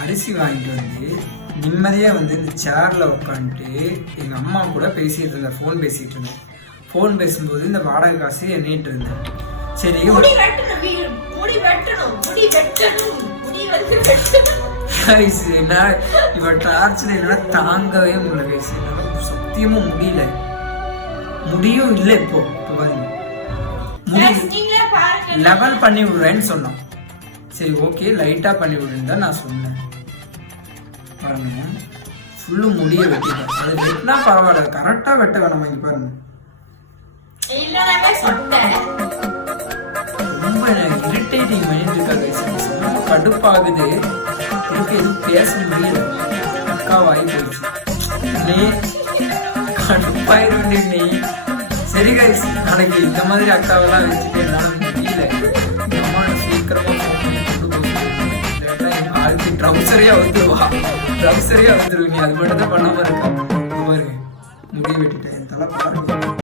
அரிசி வாங்கிட்டு வந்து நிம்மதியாக வந்து இந்த சேரில் உட்காந்துட்டு எங்கள் அம்மா கூட பேசிகிட்டு இருந்தேன். ஃபோன் பேசிகிட்டு இருந்தேன். ஃபோன் பேசும்போது இந்த வாடகை காசு எண்ணிட்டு இருந்தேன். சரி நான் இவ டார்ச்சர் என்னால தாங்கவே முடியல. கைஸ் என்னால சத்தியமும் முடியல. முடியும் இல்லை. இப்போ பாருங்க லெவல் பண்ணி விடுறேன்னு சொன்னோம். சரி ஓகே லைட்டாக பண்ணி விடுன்னு தான் நான் சொன்னேன். பாருங்க ஃபுல்லு முடிய வெட்டிட்டேன். அது வெட்டினா பரவாயில்ல, கரெக்டாக வெட்ட வேணாம். இங்கே பாருங்க ரொம்ப இரிட்டேட்டிங் மைண்ட் இருக்கா. கடுப்பாகுது. எனக்கு எதுவும் பேச முடியல. அக்கா வாய் போயிடுச்சு. நீ கடுப்பாயிரும் நீ. சரி கைஸ், நாளைக்கு இந்த மாதிரி அக்காவெல்லாம் வச்சுட்டு என்னால் முடியல. அம்மாவோட சீக்கிரமா ட்ரௌசரியா வந்துருவா. ட்ரௌசரியா வந்துருவீங்க. அது மட்டும் தான் பண்ணாம இருக்கா. பாருங்க முடி வெட்டிட்டேன். என் தலை பாருங்க.